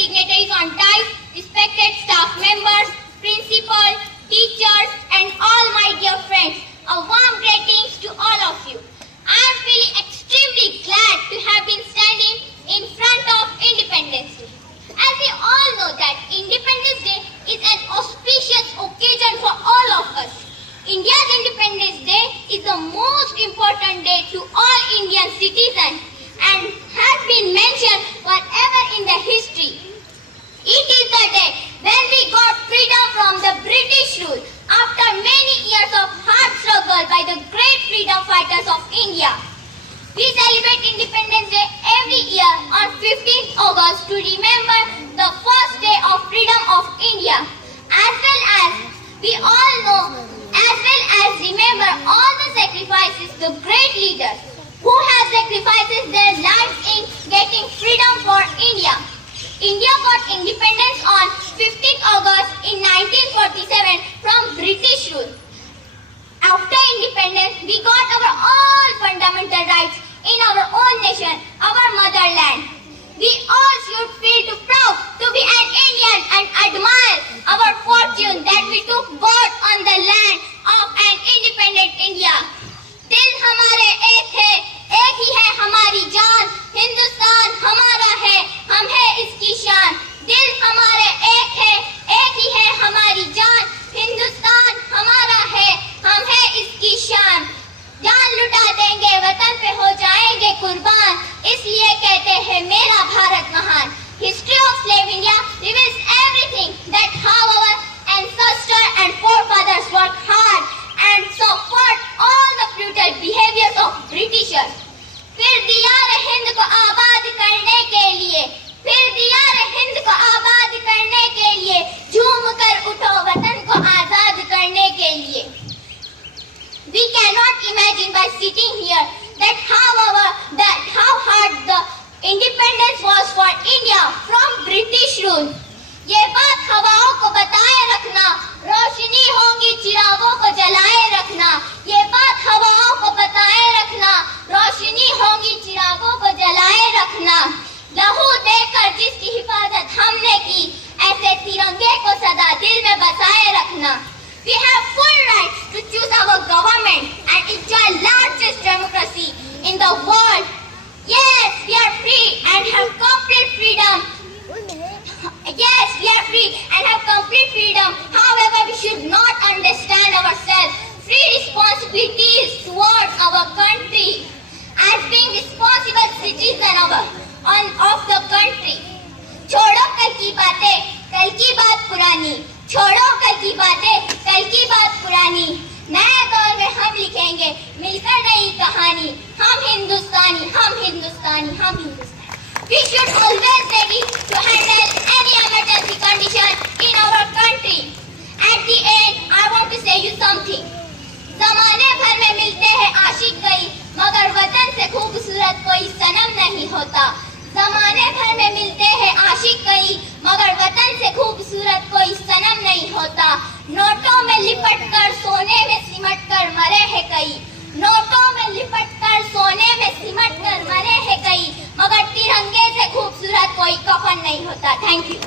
dignitaries on dais, respected staff members, principal, teachers, and all my dear friends, a warm greetings to all of you. I am feeling extremely glad to have been standing in front of Independence Day. As we all know that Independence Day is an auspicious occasion for all of us. India's Independence Day is the most important day to all Indian citizens and has been mentioned forever in the history. It is the day when we got freedom from the British rule after many years of hard struggle by the great freedom fighters of India. We celebrate Independence Day every year on 15th August to remember the first day of freedom of India, as well as we all know, as well as remember all the sacrifices the great leaders who have sacrificed their lives in getting freedom for India. India got independence on 15th August in 1947 from British rule. After independence, we got our all fundamental rights in our own nation, our motherland. We all should feel proud to be an Indian and admire our fortune that we took birth on the land of an independent India. दिल हमारे एक है, एक ही है हमारी जान, हिंदुस्तान हमारा है, हम है इसकी शान. दिल हमारे एक है, एक ही है हमारी जान, हिंदुस्तान हमारा है, हम है इसकी शान. जान लुटा देंगे वतन पे हो जाएंगे कुर्बान, इसलिए कहते हैं मेरा भारत महान. History of slave India reveals everything that how our ancestors and forefathers worked hard and suffered all the brutal behaviors of Britishers. फिर दियार हिंद को आबाद करने के लिए, फिर दियार हिंद को आबाद करने के लिए, झूम कर उठो वतन को आजाद करने के लिए. We cannot imagine by sitting here that how hard the independence was for India from British rule. ये बात हवाओं को बताए रखना, रोशनी होगी चिरागों को जलाए रखना. ये बात हवाओं को बताए रखना, रोशनी होगी चिरागों को जलाए रखना. लहू देकर जिसकी हिफाजत हमने की, ऐसे तिरंगे को सदा दिल में बसाए रखना. We have full rights to choose our government and enjoy largest democracy in the world. Yes, we are free and have complete freedom. Yes, we are free and have complete freedom. However, we should not understand ourselves free responsibilities towards our country as being responsible citizen of the country. छोड़ो कल की बातें, कल की बात पुरानी. छोड़ो कल की बातें, कल की बात पुरानी. नए दौर में हम लिखेंगे मिलकर नई कहानी. हम हिंदुस्तानी, हम हिंदुस्तानी, हम हिंदुस्तानी. We should always ready to handle any emergency condition in our country. At the end, I want to say you something. ज़माने भर में मिलते हैं आशिक कई, मगर वतन से खूबसूरत कोई सनम नहीं होता. ज़माने भर में मिलते हैं आशिक कई, मगर वतन से खूबसूरत कोई सनम नहीं होता. नोटों में लिपट कर सोने में सिमट कर मरे हैं कई. नोटों में लिपट कर सोने में सिमट कर मरे हैं कई, मगर तिरंगे से खूबसूरत कोई कफन नहीं होता. Thank you.